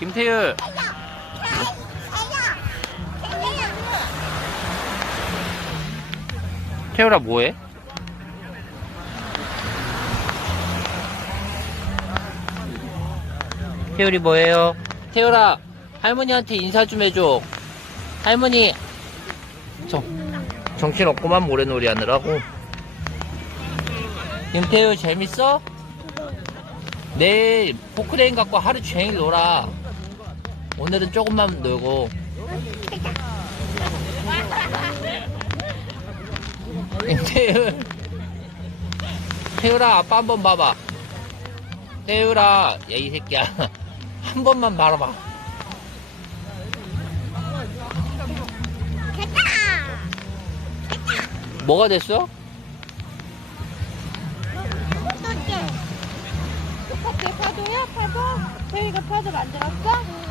김태율 태율아 뭐해? 태율이 뭐해요? 태율아 할머니한테 인사 좀 해줘 할머니 정, 정신없구만 모래놀이 하느라고 김태율 재밌어? 내일 포크레인 갖고 하루 종일 놀아. 오늘은 조금만 놀고. 태율. 태율아 아빠 한번 봐봐. 태율아 야 이 새끼야. 한 번만 바라봐. 뭐가 됐어? 만들었어? 응, 파도 만들었어